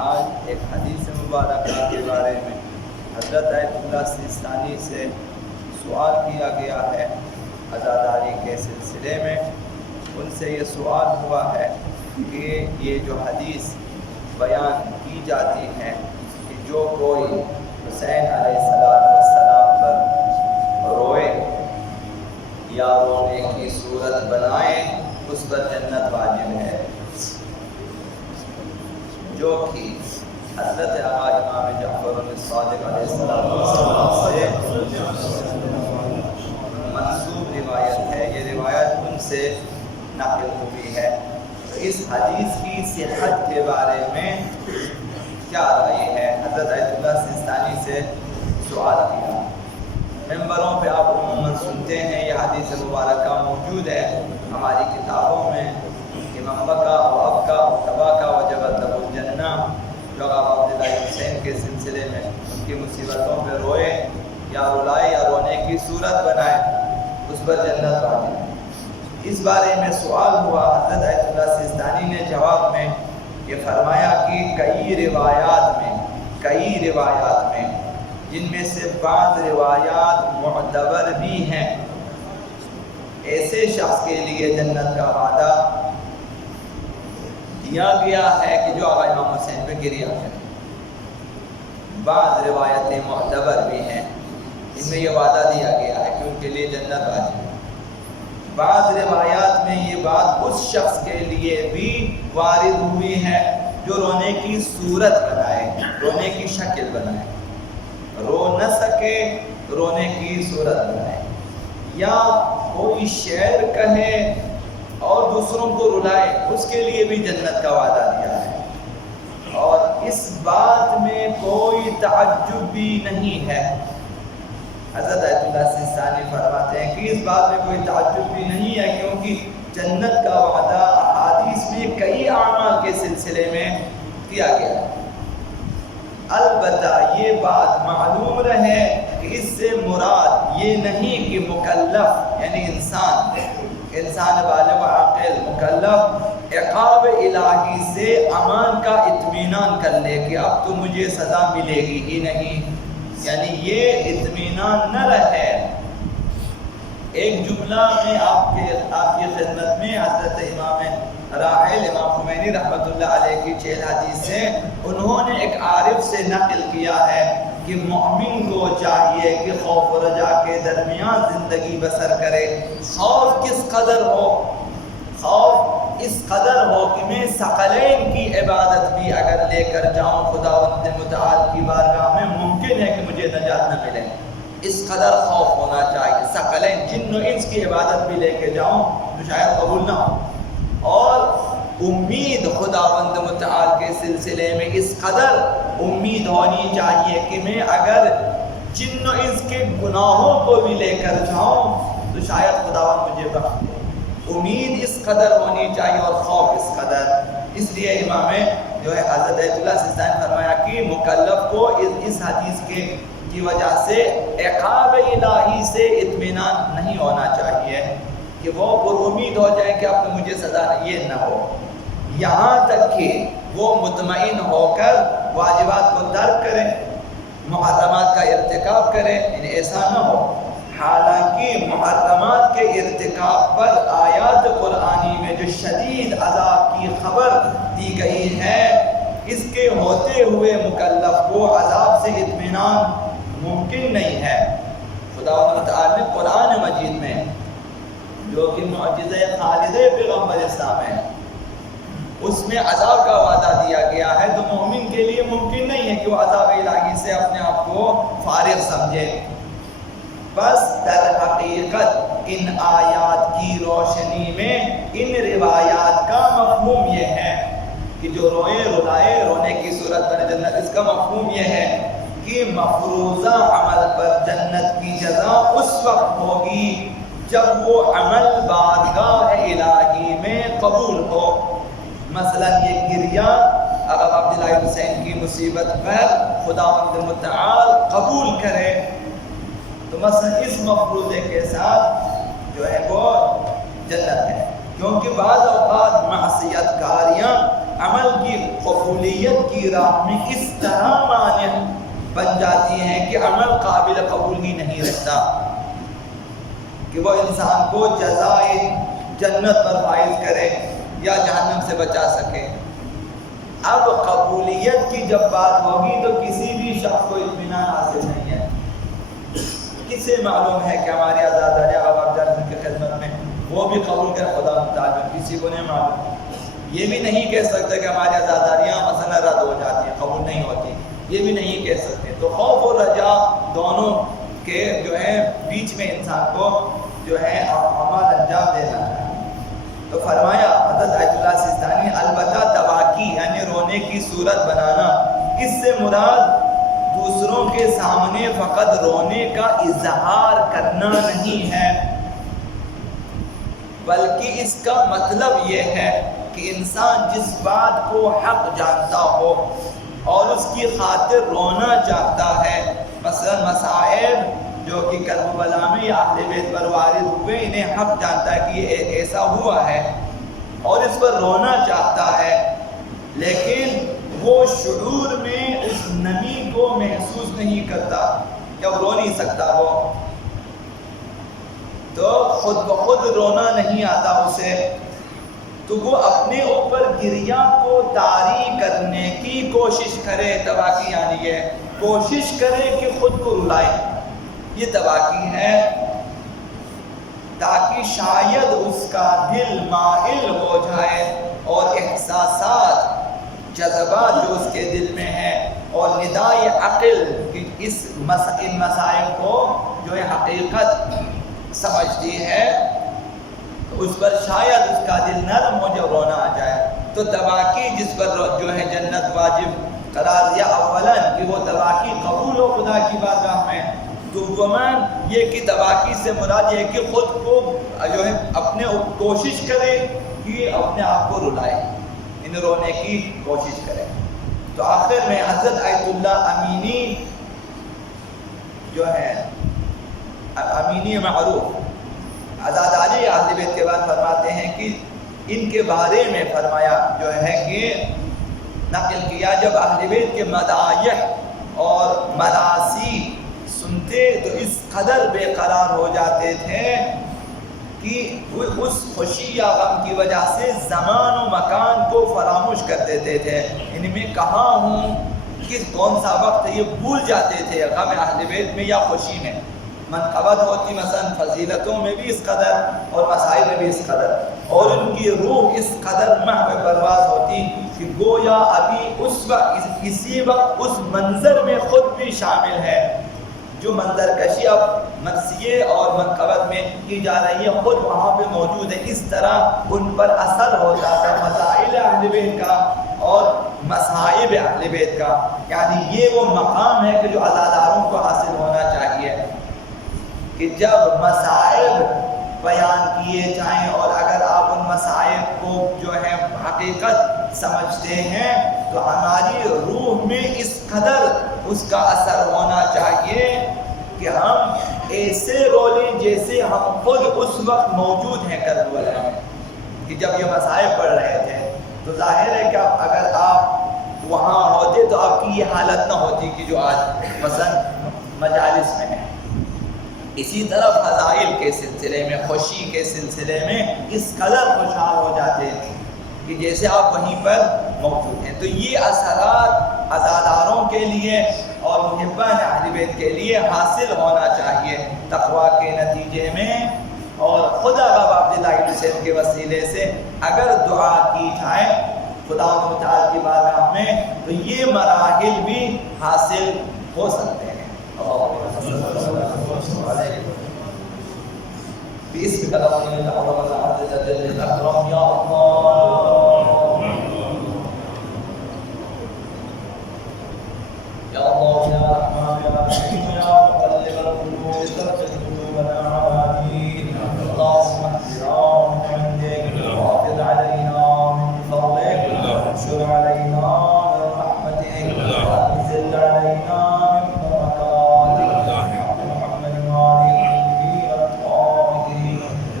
آج ایک حدیث مبارکہ کے بارے میں حضرت آیت اللہ سیستانی سے سوال کیا گیا ہے عزاداری کے سلسلے میں۔ ان سے یہ سوال ہوا ہے کہ یہ جو حدیث بیان کی جاتی ہے کہ جو کوئی حسین علیہ السلام پر روئے یا رونے کی صورت بنائے اس پر جنت واجب ہے، جو کہ حضرت آقا امام جعفر الصادق علیہ السلام سے منسوب روایت ہے۔ یہ روایت ان سے نقل ہوئی ہے۔ اس حدیث کی صحت کے بارے میں کیا رائے ہے؟ حضرت آیت اللہ سیستانی سے سوال کیا۔ ممبروں پہ آپ عموماً سنتے ہیں، یہ حدیث مبارکہ موجود ہے ہماری کتابوں میں کہ من بکا و ابکا و تباکا وجبت لہ الجنہ، جو آقا عبداللہ حسین کے سلسلے میں ان کی مصیبتوں پہ روئے یا رلائے یا رونے کی صورت بنائے اس پر جنت واجب ہے۔ اس بارے میں سوال ہوا، حضرت آیت اللہ سیستانی نے جواب میں یہ فرمایا کہ کئی روایات میں جن میں سے بعض روایات معتبر بھی ہیں، ایسے شخص کے لیے جنت کا وعدہ دیا گیا ہے کہ جو آقا امام حسین پہ گریہ کرے۔ بعض روایتیں معتبر بھی ہیں، ان میں یہ وعدہ دیا گیا ہے کہ ان کے لیے جنت واجب ہے۔ بعض روایات میں یہ بات اس شخص کے لیے بھی وارد ہوئی ہے جو رونے کی صورت بنائے، رونے کی شکل بنائے، رو نہ سکے رونے کی صورت بنائے، یا کوئی شعر کہے اور دوسروں کو رلائے، اس کے لیے بھی جنت کا وعدہ دیا ہے۔ اور اس بات میں کوئی تعجب بھی نہیں ہے۔ حضرت آیت اللہ سیستانی فرماتے ہیں کہ اس بات میں کوئی تعجب بھی نہیں ہے، کیونکہ جنت کا وعدہ احادیث میں کئی اعمال کے سلسلے میں دیا گیا ہے۔ البتہ یہ بات معلوم رہے کہ اس سے مراد یہ نہیں کہ مکلف یعنی انسان بالغ عاقل مکلف عقاب الہی سے امان کا اطمینان کر لے کہ اب تو مجھے سزا ملے گی ہی نہیں، یعنی یہ اطمینان نہ رہے۔ ایک جملہ میں آپ کی خدمت میں حضرت امام راحل امام خمینی رحمۃ اللہ علیہ کی 6 حدیث سے انہوں نے ایک عارف سے نقل کیا ہے کہ مومن کو چاہیے کہ خوف و رجا کے درمیان زندگی بسر کرے۔ خوف کس قدر ہو؟ خوف اس قدر ہو کہ میں ثقلین کی عبادت بھی اگر لے کر جاؤں خداوند متعال کی بارگاہ میں ممکن ہے کہ مجھے نجات نہ ملے، اس قدر خوف ہونا چاہیے۔ ثقلین جن و انس کی عبادت بھی لے کے جاؤں تو شاید قبول نہ ہو، اور امید خداوند متعال کے سلسلے میں اس قدر امید ہونی چاہیے کہ میں اگر جن و انس کے گناہوں کو بھی لے کر جاؤں تو شاید خداوند مجھے بخش دے۔ امید اس قدر ہونی چاہیے اور خوف اس قدر۔ اس لیے امام جو ہے حضرت آیت اللہ سیستانی فرمایا کہ مکلف کو اس حدیث کی وجہ سے عقاب الہی سے اطمینان نہیں ہونا چاہیے کہ وہ پر امید ہو جائیں کہ اب تو مجھے سزا یہ نہ ہو، یہاں تک کہ وہ مطمئن ہو کر واجبات کو ترک کریں، محرمات کا ارتکاب کریں، یعنی ایسا نہ ہو۔ حالانکہ محرمات کے ارتکاب پر آیات قرآنی میں جو شدید عذاب کی خبر دی گئی ہے، اس کے ہوتے ہوئے مکلف کو عذاب سے اطمینان ممکن نہیں ہے۔ خداوند تعالی نے قرآن مجید میں جو کہ معجزہ خالدہ پیغمبر اسلام ہے، اس میں عذاب کا وعدہ دیا گیا ہے، تو مومن کے لیے ممکن نہیں ہے کہ وہ عذاب الہی سے اپنے آپ کو فارغ سمجھے۔ بس در حقیقت ان آیات کی روشنی میں ان روایات کا مفہوم یہ ہے کہ جو روئے رلائے رونے کی صورت پر جنت، اس کا مفہوم یہ ہے کہ مفروضہ عمل پر جنت کی جزا اس وقت ہوگی جب وہ عمل بارگاہ الہی میں قبول ہو۔ مثلا یہ گریہ اگر عبداللہ حسین کی مصیبت پر خداوند متعال قبول کرے تو مثلا اس مفروضے کے ساتھ جو ہے وہ جنت ہے، کیونکہ بعض اوقات معصیت کاریاں عمل کی قبولیت کی راہ میں اس طرح مانع بن جاتی ہیں کہ عمل قابل قبول ہی نہیں رہتا کہ وہ انسان کو جزائے جنت پر فائز کرے یا جہنم سے بچا سکے۔ اب قبولیت کی جب بات ہوگی تو کسی بھی شخص کو اطمینان حاصل نہیں ہے۔ کسے معلوم ہے کہ ہماری آزاداری اب جنت کی خدمت میں وہ بھی قبول کر خدا مطابق، کسی کو نہیں معلوم۔ یہ بھی نہیں کہہ سکتے کہ ہماری آزاداریاں مثلا رد ہو جاتی ہیں، قبول نہیں ہوتی، یہ بھی نہیں کہہ سکتے۔ تو خوف و رجا دونوں کے جو ہے بیچ میں انسان کو جو ہے عمل انجام دینا ہے۔ تو فرمایا حضرت آیت اللہ سیستانی البتہ تواکی یعنی رونے کی صورت بنانا، اس سے مراد دوسروں کے سامنے فقط رونے کا اظہار کرنا نہیں ہے، بلکہ اس کا مطلب یہ ہے کہ انسان جس بات کو حق جانتا ہو اور اس کی خاطر رونا چاہتا ہے، مثلا مصائب جو کہ کربلا میں یا اہل بیت پر وارد ہوئے، انہیں حق جانتا ہے کہ یہ ایسا ہوا ہے اور اس پر رونا چاہتا ہے، لیکن وہ شعور میں اس نمی کو محسوس نہیں کرتا، جب رو نہیں سکتا وہ تو خود بخود رونا نہیں آتا اسے، تو وہ اپنے اوپر گریہ کو طاری کرنے کی کوشش کرے۔ تواکی یعنی یہ کوشش کرے کہ خود کو رلائے، یہ تواکی ہے، تاکہ شاید اس کا دل مائل ہو جائے اور احساسات جذبات جو اس کے دل میں ہیں اور ندائے عقل کہ ان مسائل کو جو ہے حقیقت سمجھتی ہے، تو اس پر شاید اس کا دل نرم ہو جب رونا آ جائے۔ تو تواکی جس پر جو ہے جنت واجب قرار دیا، اولاً کہ وہ تواکی قبول ہو خدا کی بارگاہ میں، دوماً یہ کہ تواکی سے مراد یہ ہے کہ خود کو جو ہے اپنے کوشش کرے کہ اپنے آپ کو رلائے، ان رونے کی کوشش کرے۔ تو آخر میں حضرت آیت اللہ امینی جو ہے امینی معروف عزاداری اہل بیت کے بعد فرماتے ہیں کہ ان کے بارے میں فرمایا جو ہے کہ نقل کیا، جب اہل بیت کے مدائح اور مراسی سنتے تو اس قدر بے قرار ہو جاتے تھے کہ اس خوشی یا غم کی وجہ سے زمان و مکان کو فراموش کر دیتے تھے، ان میں کہاں ہوں، کس کون سا وقت ہے، یہ بھول جاتے تھے غم اہل بیت میں یا خوشی میں۔ منقبت ہوتی مثلا فضیلتوں میں بھی اس قدر اور مسائل میں بھی اس قدر، اور ان کی روح اس قدر محو پرواز ہوتی کہ گویا ابھی اس وقت اسی وقت اس منظر میں خود بھی شامل ہے جو منظر کشی اب مرثیے اور منقبت میں کی جا رہی ہے، خود وہاں پہ موجود ہے۔ اس طرح ان پر اثر ہوتا تھا مسائل اہل بیت کا اور مصائب اہل بیت کا، یعنی یہ وہ مقام ہے کہ جو عزاداروں کو حاصل ہونا چاہیے کہ جب مسائب بیان کیے جائیں اور اگر آپ ان مسائب کو جو ہے حقیقت سمجھتے ہیں تو ہماری روح میں اس قدر اس کا اثر ہونا چاہیے کہ ہم ایسے رولیں جیسے ہم خود اس وقت موجود ہیں کربلا میں، کہ جب یہ مسائب پڑھ رہے تھے۔ تو ظاہر ہے کہ اگر آپ وہاں ہوتے تو آپ کی یہ حالت نہ ہوتی کہ جو آج مثلا مجالس میں ہے۔ اسی طرح فضائل کے سلسلے میں، خوشی کے سلسلے میں اس قدر خوشحال ہو جاتے ہیں کہ جیسے آپ وہیں پر موجود ہیں۔ تو یہ اثرات عزاداروں کے لیے اور محبان اہل بیت کے لیے حاصل ہونا چاہیے تقویٰ کے نتیجے میں، اور خدا بابا عبداللہ ابن سید کے وسیلے سے اگر دعا کی جائے خدا متعال کی بارگاہ میں تو یہ مراحل بھی حاصل ہو سکتے ہیں۔ باسمك اللهم انك عظمت عز جل الاكرم يا الله